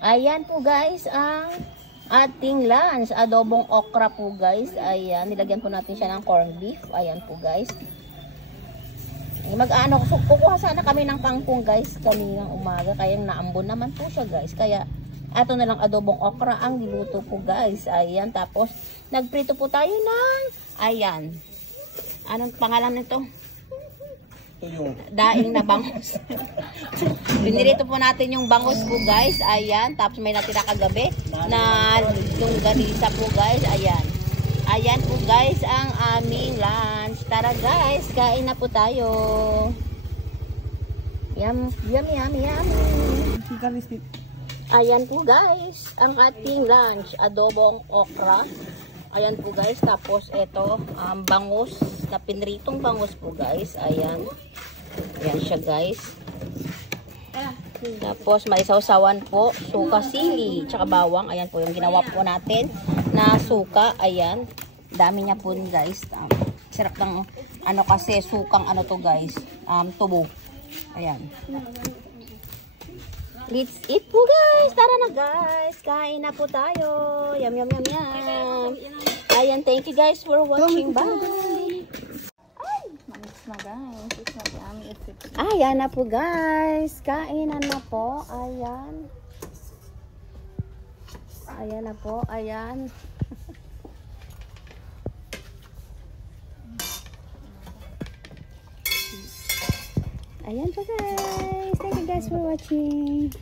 Ayan po guys, ang ating lunch. Adobong okra po guys. Ayan, nilagyan po natin siya ng corned beef. Ayan po guys. Mag-ano, kukuha sana kami ng kangkong guys kaninang umaga. Kaya naambon naman po siya guys. Kaya ato na lang adobong okra ang niluto po guys. Ayan, tapos nagprito po tayo ng, ayan. Anong pangalan nito? Daing na bangus. Pinirito po natin yung bangus po guys. Ayan. Tapos may natira kagabi na longganisa po guys. Ayan. Ayan po guys ang aming lunch. Tara guys, kain na po tayo. Yum, yum, yum, yum. Ayan po guys ang ating lunch. Adobong okra. Ayan po guys. Tapos ito bangus. Na pinritong bangus po guys. Ayan. Ayan siya guys. Tapos may sausawan po. Suka sili. Tsaka bawang. Ayan po yung ginawa po natin na suka. Ayan. Dami niya po guys. Sarap ng ano kasi sukang ano to guys. Tubo. Ayan. Let's eat po guys. Tara na guys. Kain na po tayo. Yum yum yum yum. Ayan. Thank you guys for watching. Bye. Ayan na po guys. Kainan na po. Ayan. Ayan na po. Ayan. Ayan po guys. Thank you guys for watching.